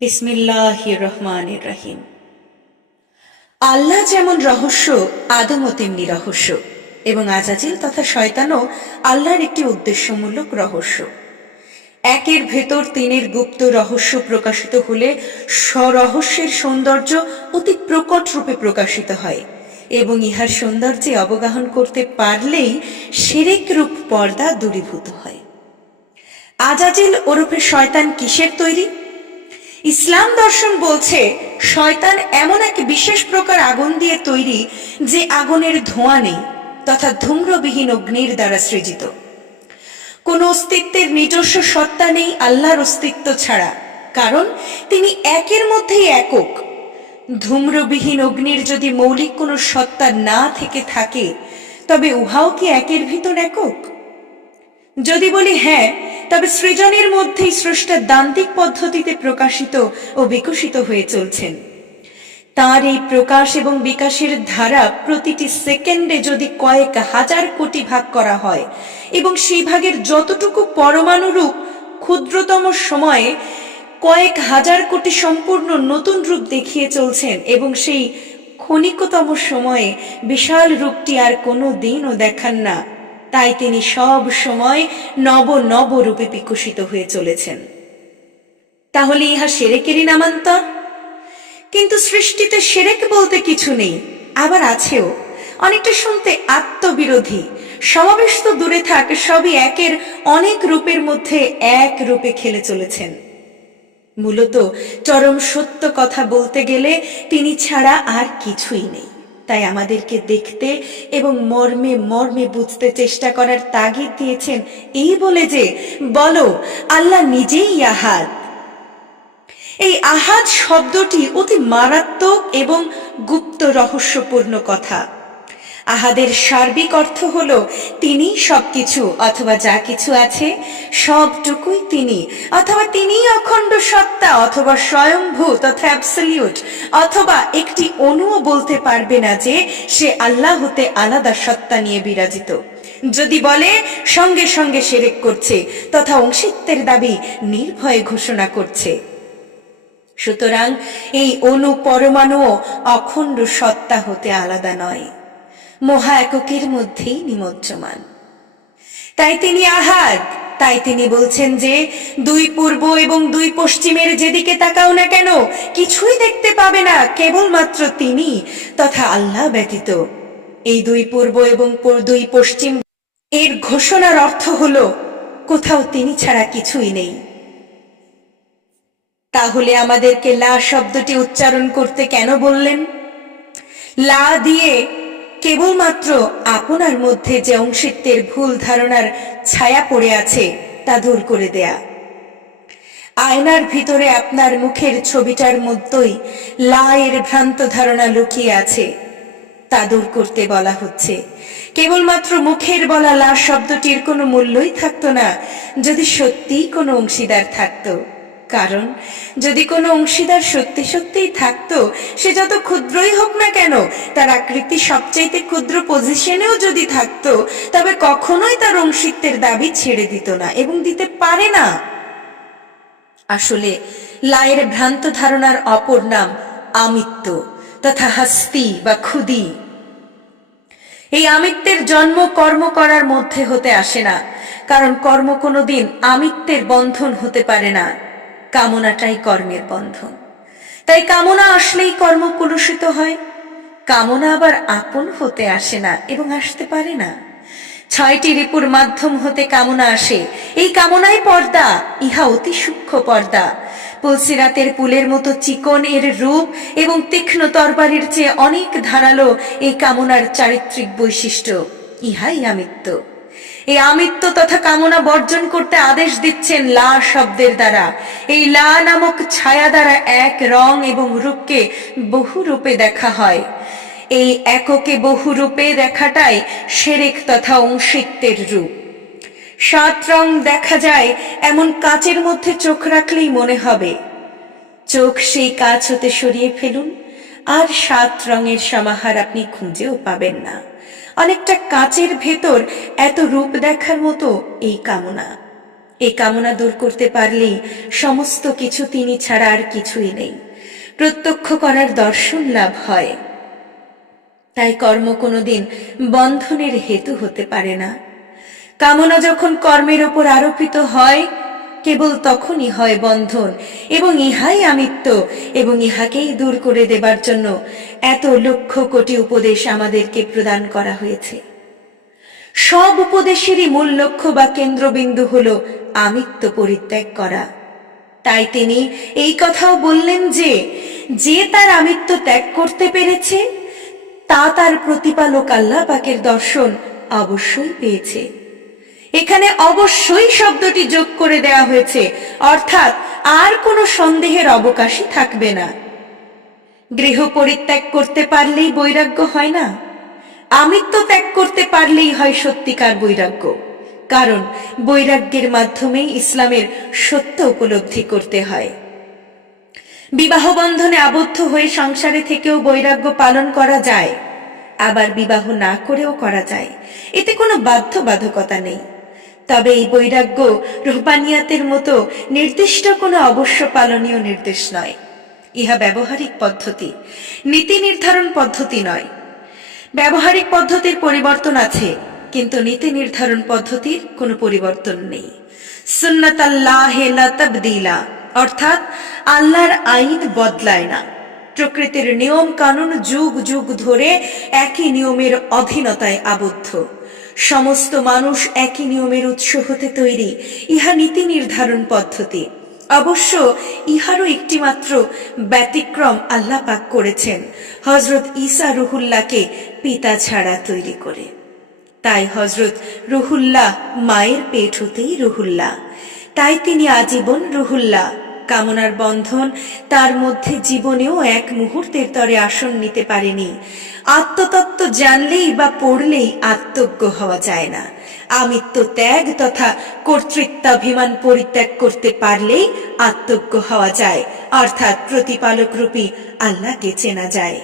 বিসমিল্লাহির রহমানির রহিম। আল্লাহ যেমন রহস্য, আদমও তেমনি রহস্য, এবং আজাজিল তথা শয়তানও আল্লাহর একটি উদ্দেশ্যমূলক রহস্য। একের ভেতর তিনের গুপ্ত রহস্য প্রকাশিত হলে স্বরহস্যের সৌন্দর্য অতি প্রকট রূপে প্রকাশিত হয়, এবং ইহার সৌন্দর্যে অবগাহন করতে পারলেই শিরিক রূপ পর্দা দূরীভূত হয়। আজাজিল ওরফে শয়তান কিসের তৈরি? ইসলাম দর্শন বলছে শয়তান এমন এক বিশেষ প্রকার আগুন দিয়ে তৈরি যে আগুনের ধোঁয়া নেই তথা ধূম্রবিহীন অগ্নির দ্বারা সৃজিত। কোন অস্তিত্বের নিজস্ব সত্তা নেই আল্লাহর অস্তিত্ব ছাড়া, কারণ তিনি একের মধ্যেই একক। ধূম্রবিহীন অগ্নির যদি মৌলিক কোনো সত্তা না থেকে থাকে, তবে উহাও কি একের ভিতর একক? যদি বলি হ্যাঁ, তবে সৃজনের মধ্যেই স্রষ্টা দান্তিক পদ্ধতিতে প্রকাশিত ও বিকশিত হয়ে চলছেন। তার এই প্রকাশ এবং বিকাশের ধারা প্রতিটি সেকেন্ডে যদি কয়েক হাজার কোটি ভাগ করা হয় এবং সেই ভাগের যতটুকু পরমাণুরূপ ক্ষুদ্রতম সময়ে কয়েক হাজার কোটি সম্পূর্ণ নতুন রূপ দেখিয়ে চলছেন, এবং সেই ক্ষণিকতম সময়ে বিশাল রূপটি আর কোনো দিনও দেখান না, তাই তিনি সব সময় নব নব রূপে বিকশিত হয়ে চলেছেন। তাহলে ইহা শিরকেরই নামান্তর। কিন্তু সৃষ্টিতে শিরক বলতে কিছু নেই, আবার আছেও। অনেকটা শুনতে আত্মবিরোধী। সমাবেশ তো দূরে থাক, সবই একের অনেক রূপের মধ্যে এক রূপে খেলে চলেছেন। মূলত চরম সত্য কথা বলতে গেলে তিনি ছাড়া আর কিছুই নেই। তাই আমাদেরকে দেখতে এবং মর্মে মর্মে বুঝতে চেষ্টা করার তাগিদ দিয়েছেন এই বলে যে, বলো আল্লাহ নিজেই আহাদ। এই আহাদ শব্দটি অতি মারাত্মক এবং গুপ্ত রহস্যপূর্ণ কথা। আহাদের সার্বিক অর্থ হলো তিনি সবকিছু অথবা যা কিছু আছে সবটুকুই তিনি, অথবা তিনিই অখণ্ড সত্তা, অথবা স্বয়ংভূ তথা অ্যাবসলিউট, অথবা একটি অণুও বলতে পারবে না যে সে আল্লাহ হতে আলাদা সত্তা নিয়ে বিরাজিত। যদি বলে, সঙ্গে সঙ্গে শিরক করছে তথা অংশিত্বের দাবি নির্ভয়ে ঘোষণা করছে। সুতরাং এই অণু পরমাণুও অখণ্ড সত্তা হতে আলাদা নয়, মহা এককের মধ্যেই নিমজ্জমান। তাই তিনি আহাদ। তাই তিনি বলছেন যে, দুই পূর্ব এবং দুই পশ্চিমের যেদিকে তাকাও না কেন কিছুই দেখতে পাবে না, কেবলমাত্র তিনি তথা আল্লাহ ব্যতীত। এই দুই পূর্ব এবং দুই পশ্চিম এর ঘোষণার অর্থ হলো কোথাও তিনি ছাড়া কিছুই নেই। তাহলে আমাদেরকে লা শব্দটি উচ্চারণ করতে কেন বললেন? লা দিয়ে কেবলমাত্র আপনার মধ্যে যে অংশিত্বের ভুল ধারণার ছায়া পড়ে আছে তা দূর করে দেয়া। আয়নার ভিতরে আপনার মুখের ছবিটার মধ্যেই লা এর ভ্রান্ত ধারণা লুকিয়ে আছে, তা দূর করতে বলা হচ্ছে। কেবলমাত্র মুখের বলা লা শব্দটির কোনো মূল্যই থাকতো না যদি সত্যিই কোনো অংশীদার থাকতো। কারণ যদি কোনো অংশীদার সত্যি সত্যিই থাকতো, সে যত ক্ষুদ্রই হোক না কেন, তার আকৃতি সবচাইতে ক্ষুদ্র পজিশনেও যদি থাকতো, তবে কখনোই তার অংশিত্বের দাবি ছেড়ে দিত না এবং দিতে পারে না। আসলে লায়ের ভ্রান্ত ধারণার অপর নাম আমিত্ব তথা হাস্তি বা ক্ষুদি। এই আমিত্বের জন্ম কর্ম করার মধ্যে হতে আসে না, কারণ কর্ম কোনোদিন আমিত্বের বন্ধন হতে পারে না। কামনাটাই কর্মের বন্ধন। তাই কামনা আসলেই কর্ম কলুষিত হয়। কামনা আবার আপন হতে আসে না এবং আসতে পারে না। 6টি রিপুর মাধ্যম হতে কামনা আসে। এই কামনাই পর্দা, ইহা অতি সূক্ষ্ম পর্দা। পুলসিরাতের পুলের মতো চিকন এর রূপ এবং তীক্ষ্ণ তরবারির চেয়ে অনেক ধারালো এই কামনার চারিত্রিক বৈশিষ্ট্য। ইহাই আমিত্ব। এই আমিত্ব তথা কামনা বর্জন করতে আদেশ দিচ্ছেন লা শব্দের দ্বারা। এই লা নামক ছায়া দ্বারা এক রং এবং রূপকে বহু রূপে দেখা হয়। এই এককে বহু রূপে দেখাটাই শিরক তথা অংশিত্বের রূপ। 7 রং দেখা যায় এমন কাচের মধ্যে চোখ রাখলেই মনে হবে। চোখ সেই কাচ হতে সরিয়ে ফেলুন, আর 7 রঙের সমাহার আপনি খুঁজেও পাবেন না। অনেকটা কাচের ভেতর এত রূপ দেখার মতো এই কামনা। এই কামনা দূর করতে পারলেই সমস্ত কিছু তিনি ছাড়া আর কিছুই নেই, প্রত্যক্ষ করার দর্শন লাভ হয়। তাই কর্ম কোনোদিন বন্ধনের হেতু হতে পারে না। কামনা যখন কর্মের ওপর আরোপিত হয়, কেবল তখনই হয় বন্ধন, এবং ইহাই আমিত্ব, এবং ইহাকেই দূর করে দেবার জন্য এত লক্ষ কোটি উপদেশ আমাদেরকে প্রদান করা হয়েছে। সব উপদেশেরই মূল লক্ষ্য বা কেন্দ্রবিন্দু হল আমিত্ব পরিত্যাগ করা। তাই তিনি এই কথাও বললেন যে যে তার আমিত্ব ত্যাগ করতে পেরেছে তা তার প্রতিপালক আল্লাহ পাকের দর্শন অবশ্যই পেয়েছে। এখানে অবশ্যই শব্দটি যোগ করে দেওয়া হয়েছে, অর্থাৎ আর কোনো সন্দেহের অবকাশই থাকবে না। গৃহ পরিত্যাগ করতে পারলেই বৈরাগ্য হয় না, আমিত্ব ত্যাগ করতে পারলেই হয় সত্যিকার বৈরাগ্য। কারণ বৈরাগ্যের মাধ্যমেই ইসলামের সত্য উপলব্ধি করতে হয়। বিবাহ বন্ধনে আবদ্ধ হয়ে সংসারে থেকেও বৈরাগ্য পালন করা যায়, আবার বিবাহ না করেও করা যায়, এতে কোনো বাধ্যবাধকতা নেই। তবে এই বৈরাগ্য রুহবানিয়াতের মতো নির্দিষ্ট কোনো অবশ্য পালনীয় নির্দেশ নয়। ইহা ব্যবহারিক পদ্ধতি, নীতি নির্ধারণ পদ্ধতি নয়। ব্যবহারিক পদ্ধতির পরিবর্তন আছে, কিন্তু নীতি নির্ধারণ পদ্ধতির কোনো পরিবর্তন নেই। সুন্নাতাল্লাহি লা তাবদীলা, অর্থাৎ আল্লাহর আইন বদলায় না। প্রকৃতির নিয়ম কানুন যুগ যুগ ধরে একই নিয়মের অধীনতায় আবদ্ধ। সমস্ত মানুষ একই নিয়মের উৎস হতে তৈরি, ইহা নীতি নির্ধারণ পদ্ধতি। অবশ্য ইহারও একটি মাত্র ব্যতিক্রম আল্লাহ পাক করেছেন, হযরত ঈসা রুহুল্লাহকে পিতা ছাড়া তৈরি করে। তাই হযরত রুহুল্লাহ মায়ের পেট হতেই রুহুল্লাহ, তাই তিনি আজীবন রুহুল্লাহ। কামনার বন্ধন তার মধ্যে জীবনেও এক মুহূর্তের তরে আসন নিতে পারেনি। আত্মতত্ত্ব জানলেই বা পড়লেই আত্মজ্ঞ হওয়া যায় না। আমিত্ব ত্যাগ তথা কর্তৃত্বাভিমান পরিত্যাগ করতে পারলেই আত্মজ্ঞ হওয়া যায়, অর্থাৎ প্রতিপালক রূপী আল্লাহকে চেনা যায়।